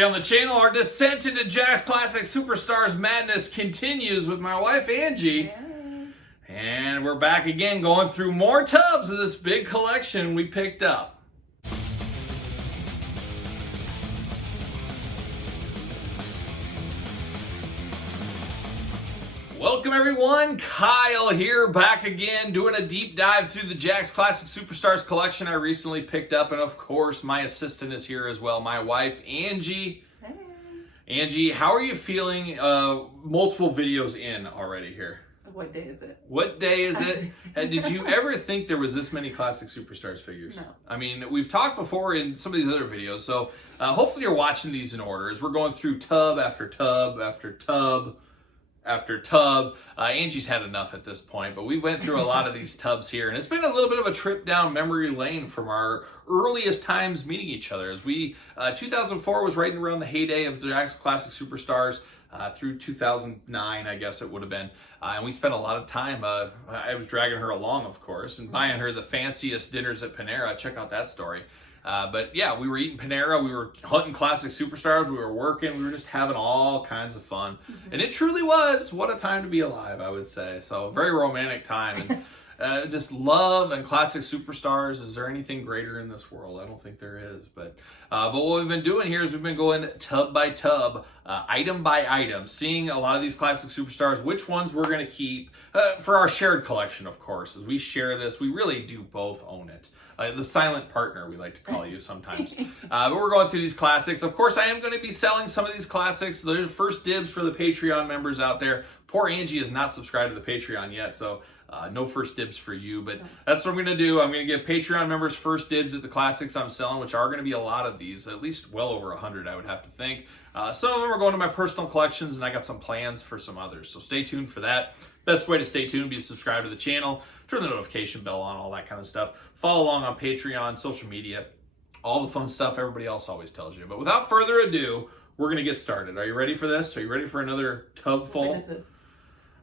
Today on the channel, our descent into Jakks Classic Superstars madness continues with my wife, Angie. Hey. And we're back again going through more tubs of this big collection we picked up. Welcome everyone, Kyle here, back again doing a deep dive through the Jakks Classic Superstars collection I recently picked up, and of course my assistant is here as well, my wife Angie. Hey. Angie, how are you feeling? Multiple videos in already here. What day is it? What day is it? Did you ever think there was this many Classic Superstars figures? No. I mean, we've talked before in some of these other videos, so hopefully you're watching these in order as we're going through tub after tub after tub after tub. Angie's had enough at this point, but we went through a lot of these tubs here, and it's been a little bit of a trip down memory lane from our earliest times meeting each other. As we 2004 was right around the heyday of the Jakks Classic Superstars. Through 2009, I guess it would have been. And we spent a lot of time, I was dragging her along, of course, and buying her the fanciest dinners at Panera. Check out that story. But yeah, we were eating Panera, we were hunting Classic Superstars, we were working, we were just having all kinds of fun. And it truly was, what a time to be alive, I would say. So, very romantic time. And just love and Classic Superstars. Is there anything greater in this world? I don't think there is. But what we've been doing here is we've been going tub by tub, item by item, seeing a lot of these Classic Superstars, which ones we're going to keep for our shared collection, of course. As we share this, we really do both own it. The silent partner, we like to call you sometimes. But we're going through these classics. Of course, I am going to be selling some of these classics. There's first dibs for the Patreon members out there. Poor Angie is not subscribed to the Patreon yet, so no first dibs for you. But that's what I'm going to do. I'm going to give Patreon members first dibs at the classics I'm selling, which are going to be a lot of these, at least well over 100, I would have to think. Some of them are going to my personal collections, and I got some plans for some others. So stay tuned for that. Best way to stay tuned would be to subscribe to the channel, turn the notification bell on, all that kind of stuff. Follow along on Patreon, social media, all the fun stuff everybody else always tells you. But without further ado, we're going to get started. Are you ready for this? Are you ready for another tub full? What is this?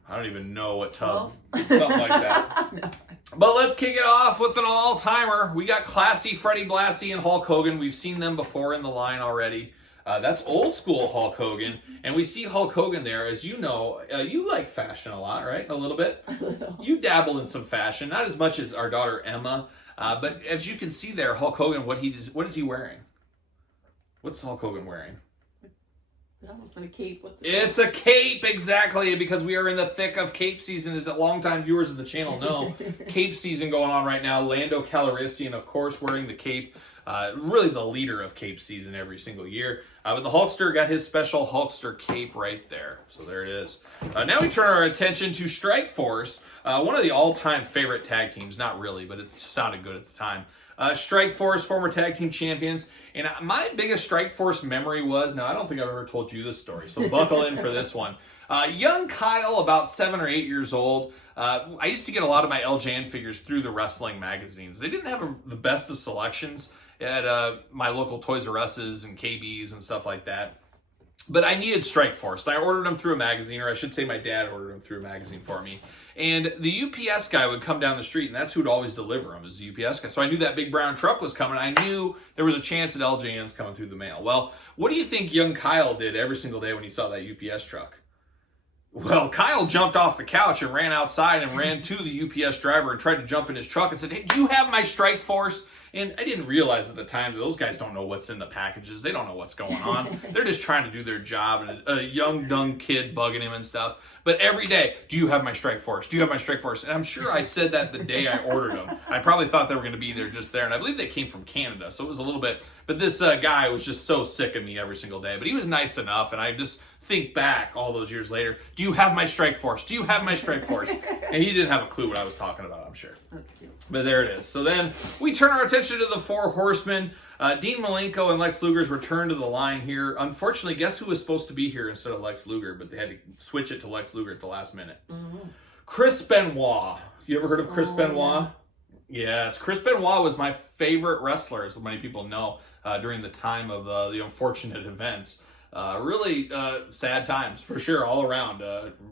I don't even know what tub. Something like that. No. But let's kick it off with an all-timer. We got Classy Freddie Blassie and Hulk Hogan. We've seen them before in the line already. That's old school Hulk Hogan. And we see Hulk Hogan there. As you know, you like fashion a lot, right? A little bit? A little. You dabble in some fashion. Not as much as our daughter Emma. But as you can see there, Hulk Hogan, what is he wearing? What's Hulk Hogan wearing? Almost like a cape. What's it It's a cape, exactly, because we are in the thick of cape season. As longtime viewers of the channel know, cape season going on right now. Lando Calrissian, of course, wearing the cape. Really the leader of cape season every single year. But the Hulkster got his special Hulkster cape right there. So there it is. Now we turn our attention to Strikeforce, one of the all-time favorite tag teams. Not really, but it sounded good at the time. Strikeforce, former tag team champions. And my biggest Strikeforce memory was, now I don't think I've ever told you this story, so buckle in for this one. Young Kyle, about 7 or 8 years old. I used to get a lot of my LJN figures through the wrestling magazines. They didn't have the best of selections at my local Toys R Us's and KB's and stuff like that. But I needed Strikeforce. And I ordered them through a magazine, or I should say my dad ordered them through a magazine for me. And the UPS guy would come down the street, and that's who'd always deliver them, is the UPS guy. So I knew that big brown truck was coming. I knew there was a chance that LJN's coming through the mail. Well, what do you think young Kyle did every single day when he saw that UPS truck? Well, Kyle jumped off the couch and ran outside and ran to the UPS driver and tried to jump in his truck and said, "Hey, do you have my Strikeforce?" And I didn't realize at the time that those guys don't know what's in the packages. They don't know what's going on. They're just trying to do their job, and a young, dumb kid bugging him and stuff. But every day, "Do you have my Strikeforce? Do you have my Strikeforce?" And I'm sure I said that the day I ordered them. I probably thought they were going to be there just there. And I believe they came from Canada, so it was a little bit. But this guy was just so sick of me every single day. But he was nice enough, and I just think back all those years later, "Do you have my Strikeforce? Do you have my Strikeforce?" And he didn't have a clue what I was talking about, I'm sure. That's cute. But there it is. So then we turn our attention to the four horsemen. Dean Malenko and Lex Luger's return to the line here. Unfortunately, guess who was supposed to be here instead of Lex Luger, but they had to switch it to Lex Luger at the last minute. Chris Benoit. You ever heard of Chris Benoit? Yeah. Yes. Chris Benoit was my favorite wrestler, as many people know, during the time of the unfortunate events. Really sad times for sure, all around.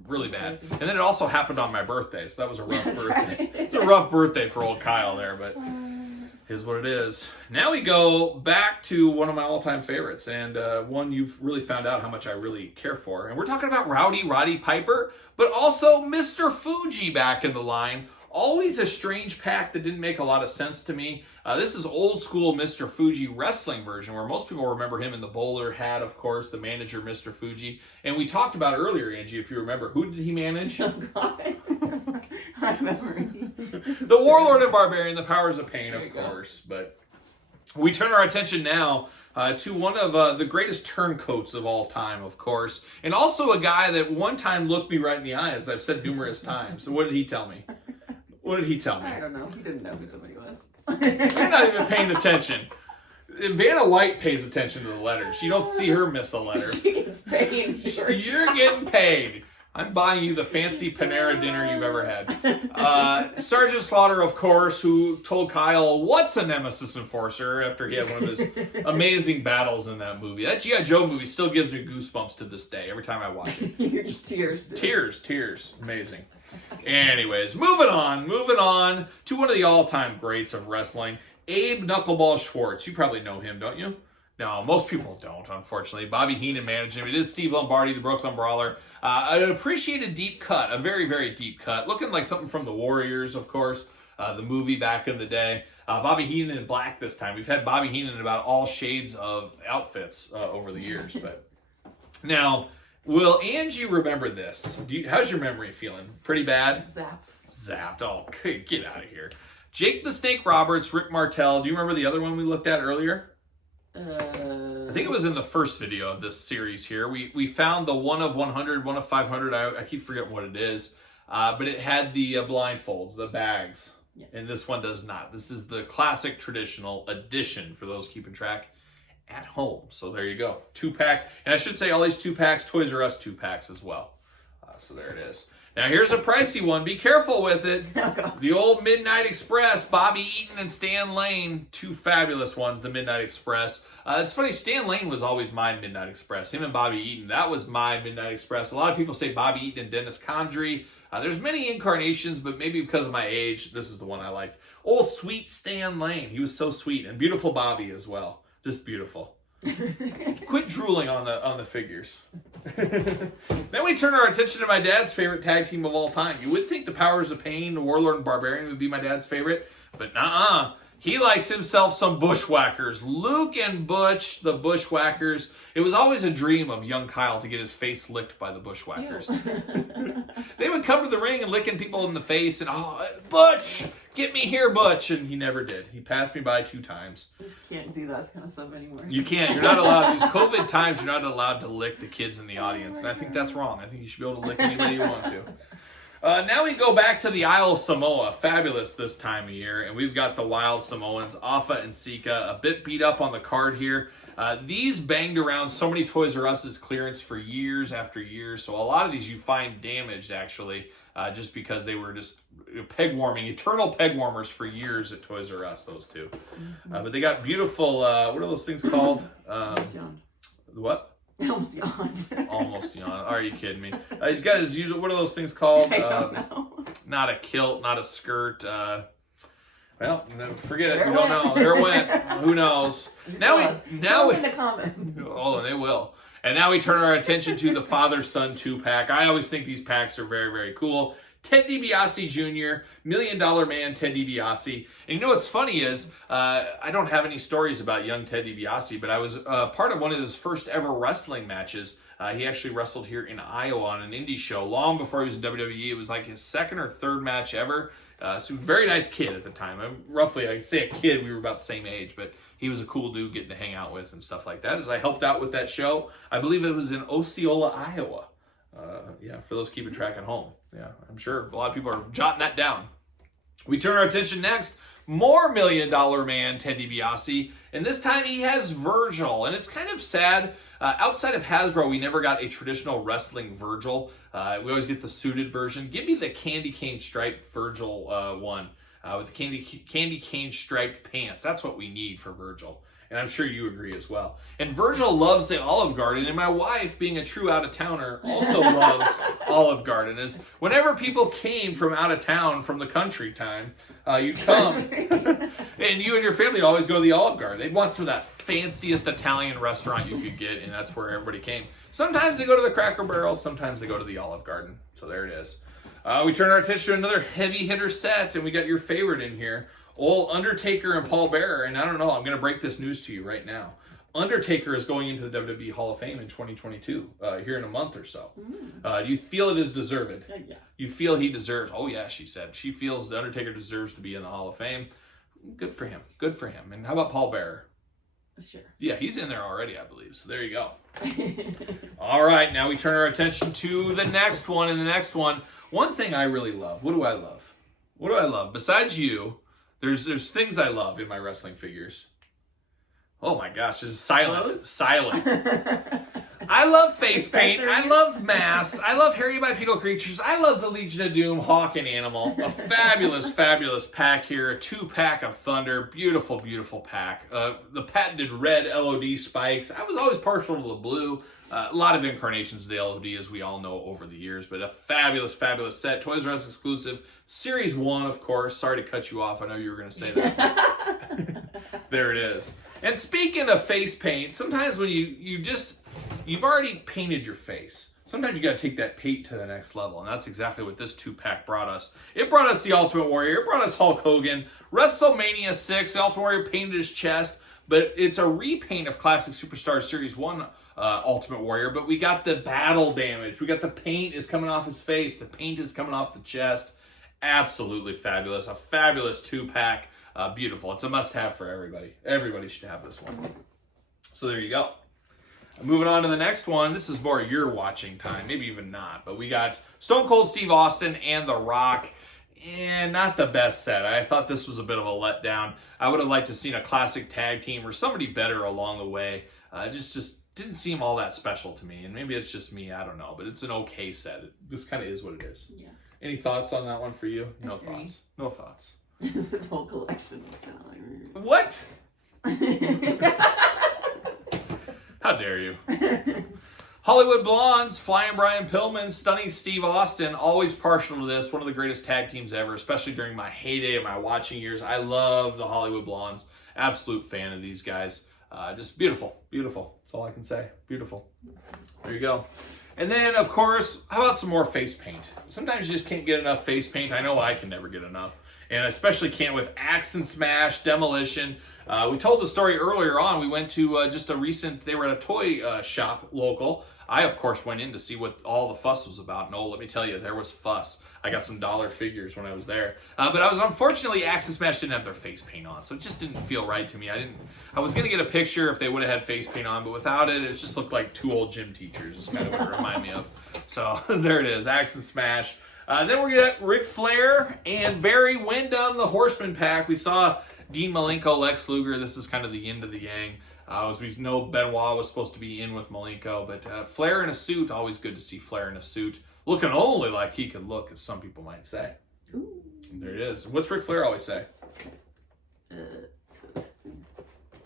Really bad. Crazy. And then it also happened on my birthday, so that was a rough birthday. Right. It's a rough birthday for old Kyle there, but Is what it is. Now we go back to one of my all-time favorites, and one you've really found out how much I really care for. And we're talking about Rowdy Roddy Piper, but also Mr. Fuji back in the line. Always a strange pack that didn't make a lot of sense to me. This is old school Mr. Fuji wrestling version, where most people remember him in the bowler hat, of course, the manager, Mr. Fuji. And we talked about earlier, Angie, if you remember, who did he manage? Oh, God. I remember. The Warlord and Barbarian, the Powers of Pain, of course. But we turn our attention now to one of the greatest turncoats of all time, of course. And also a guy that one time looked me right in the eye, as I've said numerous times. So what did he tell me? What did he tell me? I don't know. He didn't know who somebody was. You're not even paying attention. Vanna White pays attention to the letters. You don't see her miss a letter. She gets paid. You're getting paid. I'm buying you the fancy Panera dinner you've ever had. Sergeant Slaughter, of course, who told Kyle, what's a Nemesis Enforcer, after he had one of his amazing battles in that movie. That G.I. Joe movie still gives me goosebumps to this day, every time I watch it. You're just tears. Tears. Amazing. Anyways, moving on to one of the all-time greats of wrestling, Abe Knuckleball Schwartz. You probably know him, don't you? No, most people don't, unfortunately. Bobby Heenan managed him. It is Steve Lombardi, the Brooklyn Brawler. An appreciated deep cut, a very, very deep cut. Looking like something from The Warriors, of course, the movie back in the day. Bobby Heenan in black this time. We've had Bobby Heenan in about all shades of outfits over the years. But now, will Angie remember this? How's your memory feeling? Pretty bad? Zapped. Oh, get out of here. Jake the Snake Roberts, Rick Martel. Do you remember the other one we looked at earlier? I think it was in the first video of this series here. We found the 1 of 100, 1 of 500. I keep forgetting what it is. But it had the blindfolds, the bags. Yes. And this one does not. This is the classic traditional edition for those keeping track at home. So there you go. 2-pack. And I should say all these 2-packs, Toys R Us 2-packs as well. So there it is. Now here's a pricey one. Be careful with it. The old Midnight Express, Bobby Eaton and Stan Lane. 2 fabulous ones, the Midnight Express. It's funny, Stan Lane was always my Midnight Express. Him and Bobby Eaton, that was my Midnight Express. A lot of people say Bobby Eaton and Dennis Condrey. There's many incarnations, but maybe because of my age, this is the one I like. Old sweet Stan Lane. He was so sweet. And beautiful Bobby as well. Just beautiful. Quit drooling on the figures. Then we turn our attention to my dad's favorite tag team of all time. You would think the Powers of Pain, the Warlord and Barbarian would be my dad's favorite, but nuh-uh. He likes himself some Bushwhackers. Luke and Butch, the Bushwhackers. It was always a dream of young Kyle to get his face licked by the Bushwhackers. They would come to the ring and licking people in the face and, oh, Butch, get me here, Butch. And he never did. He passed me by 2 times. You just can't do that kind of stuff anymore. You can't. You're not allowed. These COVID times, you're not allowed to lick the kids in the audience. And I think that's wrong. I think you should be able to lick anybody you want to. Now we go back to the Isle of Samoa. Fabulous this time of year. And we've got the Wild Samoans, Afa and Sika, a bit beat up on the card here. These banged around so many Toys R Us's clearance for years after years. So a lot of these you find damaged, actually, just because they were just peg warming, eternal peg warmers for years at Toys R Us, those two. But they got beautiful, what are those things called? What? Almost yawned. Almost yawned. Are you kidding me? He's got his usual, what are those things called? I don't know. Not a kilt, not a skirt. Well, forget it. We don't know. There it went. Who knows? Now in the comments. Oh, they will. And now we turn our attention to the father-son 2-pack. I always think these packs are very, very cool. Ted DiBiase Jr., $1 Million Man Ted DiBiase. And you know what's funny is, I don't have any stories about young Ted DiBiase, but I was part of one of his first ever wrestling matches. He actually wrestled here in Iowa on an indie show long before he was in WWE. It was like his 2nd or 3rd match ever. So very nice kid at the time. Roughly, I say a kid, we were about the same age, but he was a cool dude getting to hang out with and stuff like that. As I helped out with that show, I believe it was in Osceola, Iowa. Yeah, for those keeping track at home. Yeah, I'm sure a lot of people are jotting that down. We turn our attention next. More $1 Million Man Ted DiBiase, and this time he has Virgil, and it's kind of sad. Outside of Hasbro, we never got a traditional wrestling Virgil. We always get the suited version. Give me the candy cane striped Virgil one with the candy cane striped pants. That's what we need for Virgil. And I'm sure you agree as well. And Virgil loves the Olive Garden, and my wife, being a true out-of-towner, also loves Olive Garden. As whenever people came from out of town from the country time, you'd come, and you and your family would always go to the Olive Garden. They'd want some of that fanciest Italian restaurant you could get, and that's where everybody came. Sometimes they go to the Cracker Barrel, sometimes they go to the Olive Garden. So there it is. We turn our attention to another heavy hitter set, and we got your favorite in here. Old Undertaker and Paul Bearer, and I don't know, I'm going to break this news to you right now. Undertaker is going into the WWE Hall of Fame in 2022, here in a month or so. Do you feel it is deserved? Yeah. You feel he deserves, oh yeah, she said. She feels the Undertaker deserves to be in the Hall of Fame. Good for him. Good for him. And how about Paul Bearer? Sure. Yeah, he's in there already, I believe. So there you go. All right, now we turn our attention to the next one. And the next one thing I really love. What do I love? What do I love? Besides you, there's things I love in my wrestling figures. Oh my gosh, there's silence. Clothes? Silence. I love face paint. I love masks. I love hairy bipedal creatures. I love the Legion of Doom, Hawk and Animal. A fabulous, fabulous pack here. A 2-pack of Thunder. Beautiful, beautiful pack. The patented red L.O.D. spikes. I was always partial to the blue. A lot of incarnations of the L.O.D. as we all know over the years, but a fabulous, fabulous set. Toys R Us exclusive. Series 1, of course. Sorry to cut you off. I know you were going to say that. There it is. And speaking of face paint, sometimes when you've already painted your face. Sometimes you got to take that paint to the next level, and that's exactly what this 2-pack brought us. It brought us the Ultimate Warrior. It brought us Hulk Hogan. WrestleMania 6, the Ultimate Warrior painted his chest, but it's a repaint of Classic Superstar Series 1 Ultimate Warrior, but we got the battle damage. We got the paint is coming off his face. The paint is coming off the chest. Absolutely fabulous. A fabulous 2-pack. Beautiful. It's a must-have for everybody. Everybody should have this one. So there you go. Moving on to the next one. This is more your watching time. Maybe even not. But we got Stone Cold Steve Austin and The Rock. And not the best set. I thought this was a bit of a letdown. I would have liked to seen a classic tag team or somebody better along the way. Just didn't seem all that special to me. And maybe it's just me. I don't know. But it's an okay set. It just kind of is what it is. Yeah. Any thoughts on that one for you? No Agree. thoughts. No thoughts. This whole collection was kind of like... What? How dare you? Hollywood Blondes, Flying Brian Pillman, Stunning Steve Austin, always partial to this. One of the greatest tag teams ever, especially during my heyday of my watching years. I love the Hollywood Blondes. Absolute fan of these guys. Just beautiful. Beautiful. That's all I can say. Beautiful. There you go. And then, of course, how about some more face paint? Sometimes you just can't get enough face paint. I know I can never get enough. And especially can't with Axe and Smash, Demolition. We told the story earlier on. We went to just a recent, they were at a toy shop local. I, of course, went in to see what all the fuss was about. No, let me tell you, there was fuss. I got some dollar figures when I was there. But I was, unfortunately, Axe and Smash didn't have their face paint on. So it just didn't feel right to me. I was going to get a picture if they would have had face paint on. But without it, it just looked like 2 old gym teachers. Is kind of what it reminded me of. So there it is, Axe and Smash. Then we're going to Ric Flair and Barry Windham, the Horsemen pack. We saw Dean Malenko, Lex Luger. This is kind of the end of the gang. As we know, Benoit was supposed to be in with Malenko, but Flair in a suit, always good to see Flair in a suit. Looking only like he could look, as some people might say. Ooh. There it is. What's Ric Flair always say?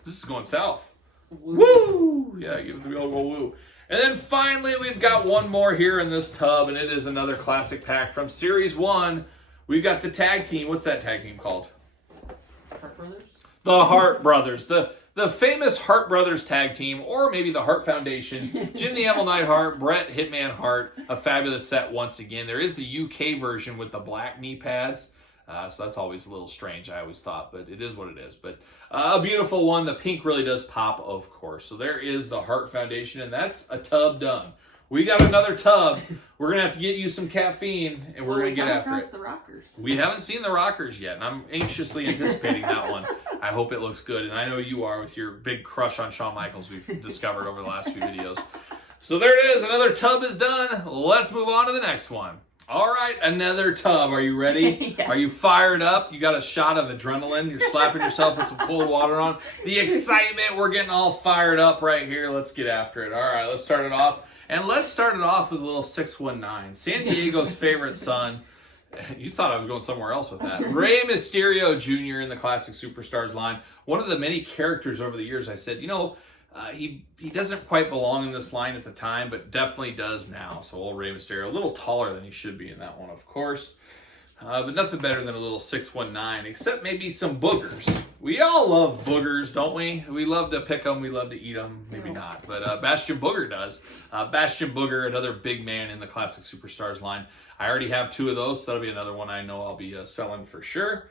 This is going south. Woo! Yeah, give it the old woo. And then finally, we've got one more here in this tub, and it is another classic pack from Series 1. We've got the tag team. What's that tag team called? Hart Brothers? The Hart Brothers. The famous Hart Brothers tag team, or maybe the Hart Foundation. Jim the Evil Neidhart, Bret Hitman Hart. A fabulous set once again. There is the UK version with the black knee pads. So that's always a little strange, I always thought, but it is what it is. But a beautiful one. The pink really does pop, of course. So there is the Hart Foundation, and that's a tub done. We got another tub. We're going to have to get you some caffeine, and we're going to get after it. The Rockers. We haven't seen the Rockers yet, and I'm anxiously anticipating that one. I hope it looks good, and I know you are with your big crush on Shawn Michaels we've discovered over the last few videos. So there it is. Another tub is done. Let's move on to the next one. All right, another tub. Are you ready? Yes. Are you fired up? You got a shot of adrenaline. You're slapping yourself with some cold water on. The excitement, we're getting all fired up right here. Let's get after it. All right, let's start it off. And let's start it off with a little 619. San Diego's favorite son. You thought I was going somewhere else with that. Rey Mysterio Jr. in the Classic Superstars line. One of the many characters over the years I said, he doesn't quite belong in this line at the time, but definitely does now. So old Rey Mysterio, a little taller than he should be in that one, of course. But nothing better than a little 619, except maybe some boogers. We all love boogers, don't we? We love to pick them. We love to eat them. Maybe not. But Bastion Booger does. Bastion Booger, another big man in the Classic Superstars line. I already have 2 of those, so that'll be another one I know I'll be selling for sure.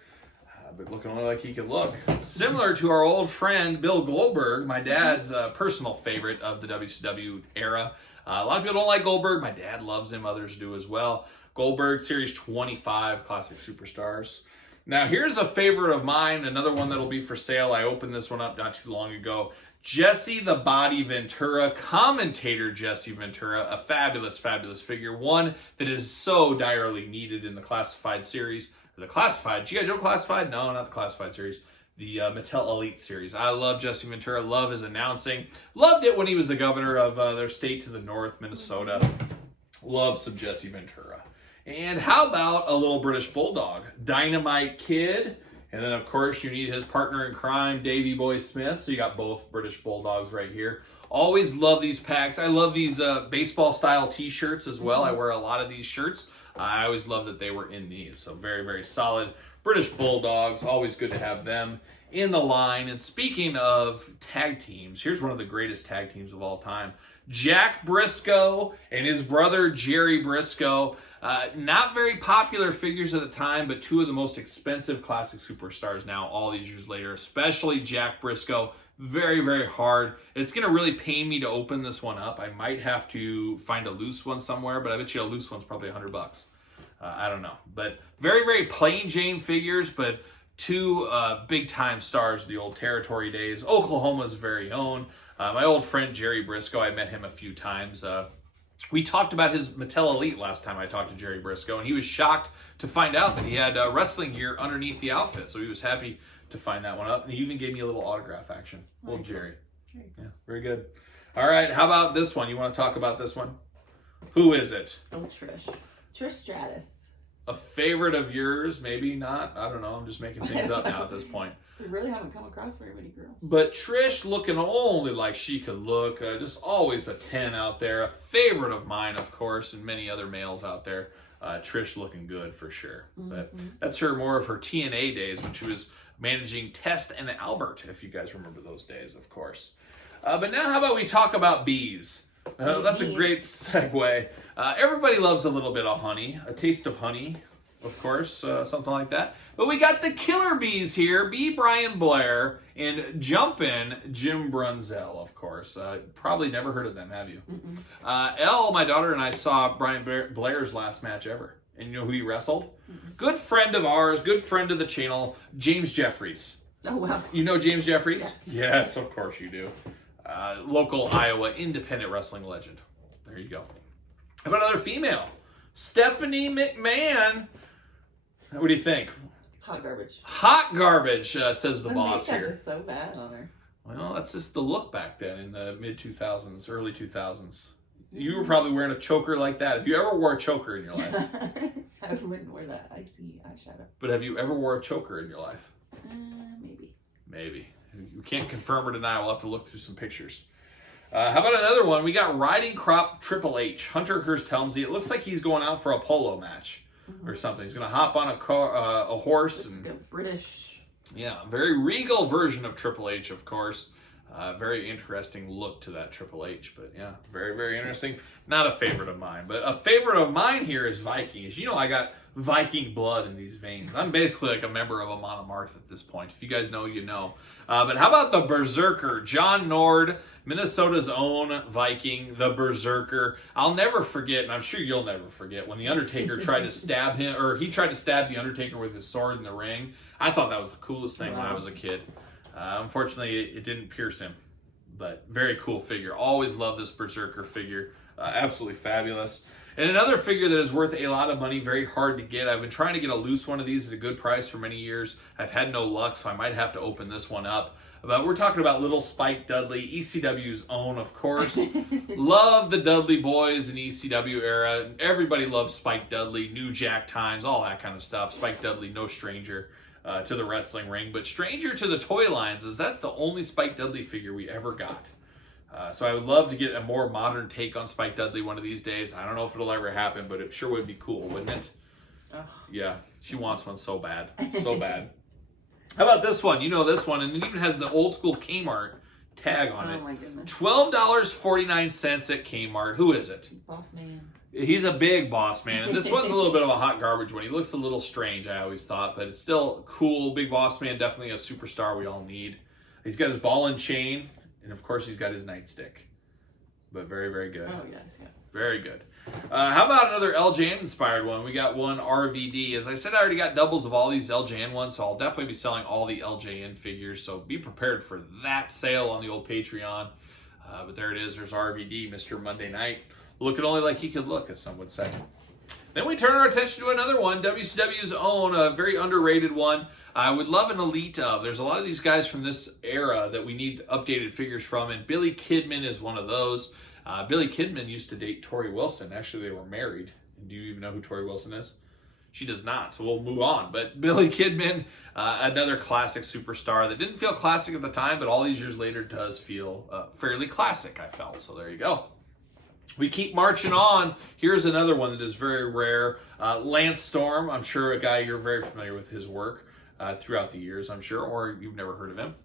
But looking like he could look. Similar to our old friend Bill Goldberg, my dad's personal favorite of the WCW era. A lot of people don't like Goldberg. My dad loves him. Others do as well. Goldberg, Series 25, Classic Superstars. Now, here's a favorite of mine, another one that'll be for sale. I opened this one up not too long ago. Jesse the Body Ventura, commentator Jesse Ventura, a fabulous, fabulous figure. One that is so direly needed in the Classified series. The Classified, G.I. Joe Classified? No, not the Classified series. The Mattel Elite series. I love Jesse Ventura, love his announcing. Loved it when he was the governor of their state to the north, Minnesota. Love some Jesse Ventura. And how about a little British Bulldog? Dynamite Kid. And then, of course, you need his partner in crime, Davey Boy Smith. So you got both British Bulldogs right here. Always love these packs. I love these baseball-style T-shirts as well. I wear a lot of these shirts. I always love that they were in these. So very, very solid British Bulldogs. Always good to have them in the line. And speaking of tag teams, here's one of the greatest tag teams of all time. Jack Briscoe and his brother Jerry Briscoe. Not very popular figures at the time, but 2 of the most expensive Classic Superstars now, all these years later, especially Jack Briscoe. Very, very hard. It's going to really pain me to open this one up. I might have to find a loose one somewhere, but I bet you a loose one's probably $100. I don't know. But very, very plain Jane figures, but 2 big-time stars of the old territory days. Oklahoma's very own. My old friend Jerry Briscoe, I met him a few times. We talked about his Mattel Elite last time I talked to Jerry Briscoe, and he was shocked to find out that he had wrestling gear underneath the outfit. So he was happy to find that one up. And he even gave me a little autograph action. Old Jerry. Yeah, very good. All right, how about this one? You want to talk about this one? Who is it? Oh, Trish. Trish Stratus. A favorite of yours? Maybe not. I don't know. I'm just making things up now at this point. We really haven't come across very many girls. But Trish looking only like she could look. Just always a 10 out there. A favorite of mine, of course, and many other males out there. Trish looking good for sure. But that's her more of her TNA days when she was managing Test and Albert, if you guys remember those days, of course. But now how about we talk about bees? That's a great segue. Everybody loves a little bit of honey. A taste of honey, of course, something like that. But we got the killer bees here. B. Brian Blair and Jumpin' Jim Brunzell, of course. Probably never heard of them, have you? Elle, my daughter, and I saw Brian Blair's last match ever. And you know who he wrestled? Good friend of ours, good friend of the channel, James Jeffries. Oh, wow. You know James Jeffries? Yeah. Yes, of course you do. Local Iowa independent wrestling legend. There you go. How about another female? Stephanie McMahon. What do you think? Hot garbage. Hot garbage, says the boss makeup here. is so bad on her. Well, that's just the look back then in the mid-2000s, early 2000s. You were probably wearing a choker like that. Have you ever wore a choker in your life? I wouldn't wear that icy eyeshadow. But have you ever wore a choker in your life? Maybe. Maybe. You can't confirm or deny. We'll have to look through some pictures. How about another one? We got Riding Crop Triple H. Hunter Hearst Helmsley. It looks like he's going out for a polo match or something. He's going to hop on a horse. It's like a British. Yeah, very regal version of Triple H, of course. Very interesting look to that Triple H. But yeah, very, very interesting. Not a favorite of mine. But a favorite of mine here is Viking. As you know, I got Viking blood in these veins. I'm basically like a member of Amon Amarth at this point. If you guys know, you know. But how about the Berserker? John Nord, Minnesota's own Viking, the Berserker. I'll never forget, and I'm sure you'll never forget, when The Undertaker tried to stab him, or he tried to stab The Undertaker with his sword in the ring. I thought that was the coolest thing when I was a kid. Unfortunately, it didn't pierce him, but very cool figure. Always love this Berserker figure. Absolutely fabulous. And another figure that is worth a lot of money, very hard to get. I've been trying to get a loose one of these at a good price for many years. I've had no luck, so I might have to open this one up. But we're talking about little Spike Dudley, ECW's own, of course. Love the Dudley boys in ECW era. Everybody loves Spike Dudley, New Jack times, all that kind of stuff. Spike Dudley, no stranger to the wrestling ring, but stranger to the toy lines, as that's the only Spike Dudley figure we ever got. So I would love to get a more modern take on Spike Dudley one of these days. I don't know if it'll ever happen, but it sure would be cool, wouldn't it? Ugh. Yeah, she wants one so bad. So bad. How about this one? You know this one, and it even has the old school Kmart tag on it. Oh my goodness. $12.49 at Kmart. Who is it? Boss man. He's a big boss man, and this one's a little bit of a hot garbage one. He looks a little strange, I always thought, but it's still cool. Big boss man, definitely a superstar we all need. He's got his ball and chain, and of course he's got his nightstick. But very, very good. Oh, yes, yeah. Very good. How about another LJN inspired one? We got one RVD. As I said, I already got doubles of all these LJN ones, so I'll definitely be selling all the LJN figures. So be prepared for that sale on the old Patreon. But there it is. There's RVD, Mr. Monday Night. Looking only like he could look, as some would say. Then we turn our attention to another one, WCW's own, a very underrated one. I would love an elite of. There's a lot of these guys from this era that we need updated figures from, and Billy Kidman is one of those. Billy Kidman used to date Tori Wilson. Actually, they were married. Do you even know who Tori Wilson is? She does not, so we'll move on. But Billy Kidman, another classic superstar that didn't feel classic at the time, but all these years later does feel fairly classic, I felt. So there you go. We keep marching on. Here's another one that is very rare. Lance Storm, I'm sure a guy you're very familiar with his work throughout the years, I'm sure, or you've never heard of him.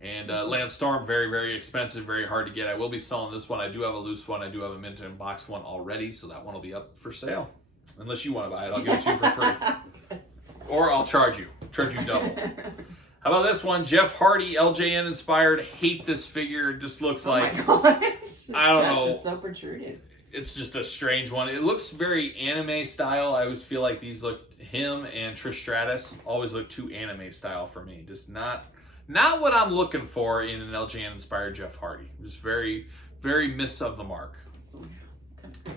And Lance Storm, very, very expensive, very hard to get. I will be selling this one. I do have a loose one. I do have a mint and box one already, so that one will be up for sale. Unless you want to buy it, I'll give it to you for free. Or I'll charge you double. How about this one? Jeff Hardy, LJN inspired. Hate this figure. It just looks like, oh my gosh. I don't know. It's so protruded. It's just a strange one. It looks very anime style. I always feel like these look, him and Trish Stratus always look too anime style for me. Just not what I'm looking for in an LJN inspired Jeff Hardy. Just very, very miss of the mark. So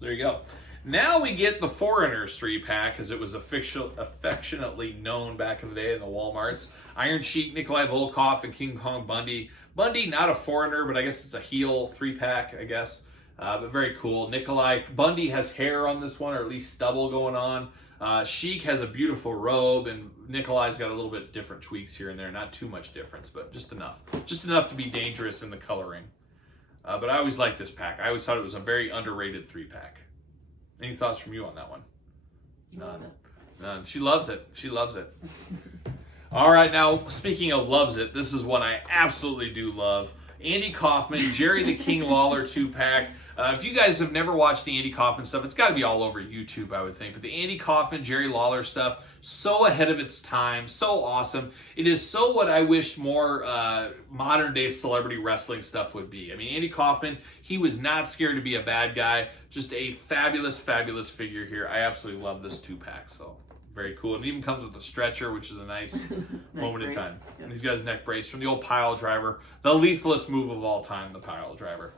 there you go. Now we get the Foreigners 3-pack, as it was affectionately known back in the day in the Walmarts. Iron Sheik, Nikolai Volkov, and King Kong Bundy. Bundy, not a foreigner, but I guess it's a heel 3-pack, I guess. But very cool. Nikolai Bundy has hair on this one, or at least stubble going on. Sheik has a beautiful robe, and Nikolai's got a little bit different tweaks here and there. Not too much difference, but just enough. Just enough to be dangerous in the coloring. But I always liked this pack. I always thought it was a very underrated 3-pack. Any thoughts from you on that one? None. She loves it. She loves it. All right, now, speaking of loves it, this is one I absolutely do love. Andy Kaufman, Jerry the King Lawler 2-pack. If you guys have never watched the Andy Kaufman stuff, it's got to be all over YouTube, I would think. But the Andy Kaufman, Jerry Lawler stuff, so ahead of its time, so awesome. It is so what I wish more modern-day celebrity wrestling stuff would be. I mean, Andy Kaufman, he was not scared to be a bad guy. Just a fabulous, fabulous figure here. I absolutely love this 2-pack, so very cool. And it even comes with a stretcher, which is a nice moment in time. Yep. And he's got his neck brace from the old pile driver. The lethalest move of all time, the pile driver.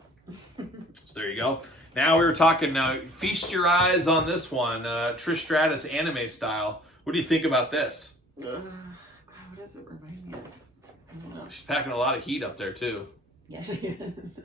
So there you go. Now we were talking, feast your eyes on this one. Trish Stratus anime style. What do you think about this? God, what does it remind me of? I don't know. She's packing a lot of heat up there, too. Yeah, she is.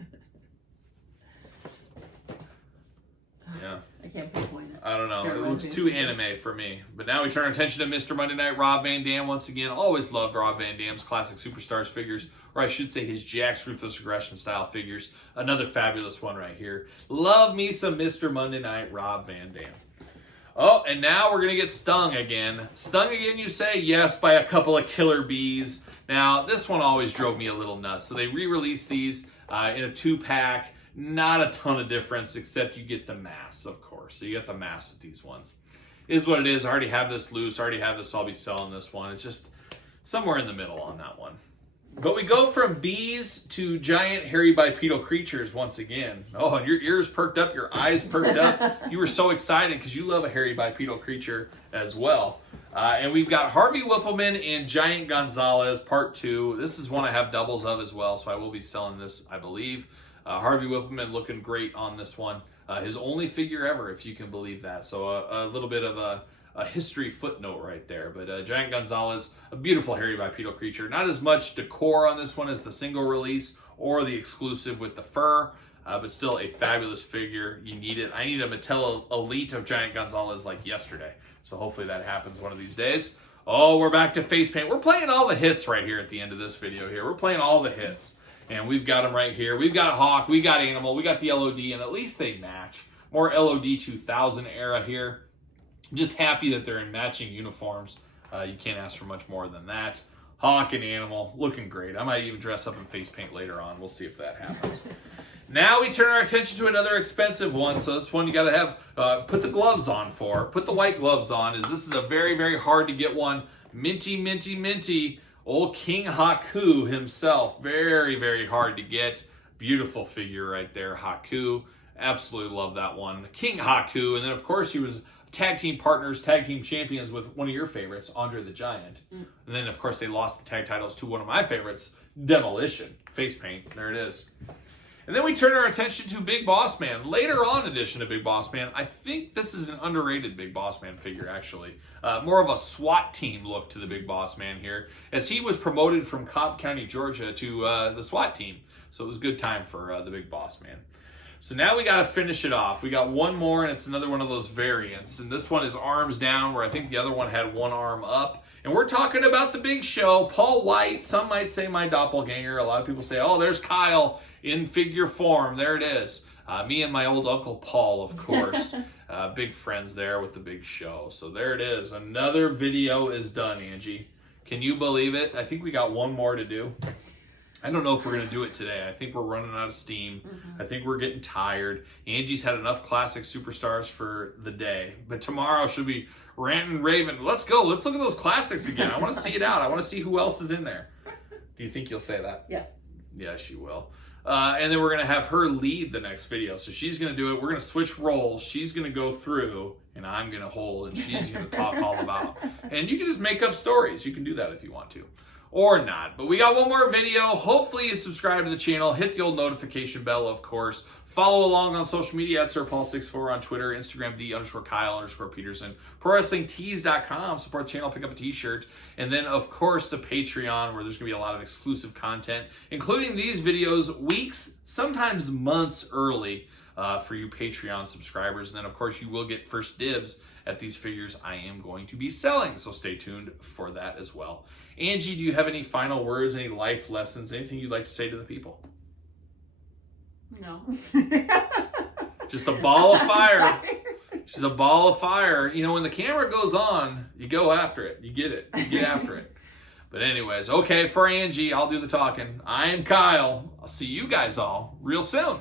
Yeah. I can't pinpoint it. I don't know. It looks too anime for me. But now we turn our attention to Mr. Monday Night, Rob Van Dam once again. Always loved Rob Van Dam's classic Superstars figures, or I should say his Jakks Ruthless Aggression style figures. Another fabulous one right here. Love me some Mr. Monday Night, Rob Van Dam. Oh, and now we're going to get stung again. Stung again, you say? Yes, by a couple of killer bees. Now, this one always drove me a little nuts. So they re-released these in a 2-pack. Not a ton of difference, except you get the mass, of course. So you get the mass with these ones. It is what it is. I already have this loose. I already have this. So I'll be selling this one. It's just somewhere in the middle on that one. But we go from bees to giant hairy bipedal creatures once again. Oh, and your ears perked up, your eyes perked up. You were so excited because you love a hairy bipedal creature as well. And we've got Harvey Whippleman and Giant Gonzalez Part 2. This is one I have doubles of as well, so I will be selling this, I believe. Harvey Whippleman looking great on this one. His only figure ever, if you can believe that. So a little bit of a history footnote right there. But Giant Gonzalez, a beautiful hairy bipedal creature. Not as much decor on this one as the single release or the exclusive with the fur, but still a fabulous figure. You need it. I need a Mattel Elite of Giant Gonzalez like yesterday. So hopefully that happens one of these days. Oh, we're back to face paint. We're playing all the hits right here at the end of this video here. We're playing all the hits. And we've got them right here. We've got Hawk, we got Animal, we got the L.O.D, and at least they match. More L.O.D 2000 era here. I'm just happy that they're in matching uniforms. You can't ask for much more than that. Hawk and Animal, looking great. I might even dress up in face paint later on. We'll see if that happens. Now we turn our attention to another expensive one. So this one you got to have, put the gloves on for. Put the white gloves on. This is a very, very hard to get one. Minty, minty, minty. Old King Haku himself. Very, very hard to get. Beautiful figure right there, Haku. Absolutely love that one. King Haku. And then, of course, he was tag team partners, tag team champions with one of your favorites, Andre the Giant. And then, of course, they lost the tag titles to one of my favorites, Demolition. Face paint. There it is. And then we turn our attention to Big Boss Man. Later on edition of Big Boss Man. I think this is an underrated Big Boss Man figure, actually. More of a SWAT team look to the Big Boss Man here, as he was promoted from Cobb County, Georgia to the SWAT team. So it was a good time for the Big Boss Man. So now we got to finish it off. We got one more, and it's another one of those variants. And this one is arms down, where I think the other one had one arm up. And we're talking about the Big Show, Paul White. Some might say my doppelganger. A lot of people say, oh, there's Kyle in figure form. There it is. Me and my old Uncle Paul, of course. Big friends there with the Big Show. So there it is. Another video is done, Angie. Can you believe it? I think we got one more to do. I don't know if we're going to do it today. I think we're running out of steam. I think we're getting tired. Angie's had enough classic superstars for the day. But tomorrow she'll be ranting and raving. Let's go. Let's look at those classics again. I want to see it out. I want to see who else is in there. Do you think you'll say that? Yes. Yeah, she will. And then we're going to have her lead the next video. So she's going to do it. We're going to switch roles. She's going to go through, and I'm going to hold, and she's going to talk all about. And you can just make up stories. You can do that if you want to. Or not. But we got one more video. Hopefully you subscribe to the channel. Hit the old notification bell, of course. Follow along on social media at SirPaul64 on Twitter, Instagram, _Kyle_Peterson. ProWrestlingTees.com. Support the channel, pick up a t-shirt. And then, of course, the Patreon, where there's going to be a lot of exclusive content, including these videos weeks, sometimes months early for you Patreon subscribers. And then, of course, you will get first dibs at these figures I am going to be selling. So stay tuned for that as well. Angie, do you have any final words, any life lessons, anything you'd like to say to the people? No. Just a ball of fire. She's a ball of fire. You know, when the camera goes on, you go after it. You get it. You get after it. But anyways, okay, for Angie, I'll do the talking. I am Kyle. I'll see you guys all real soon.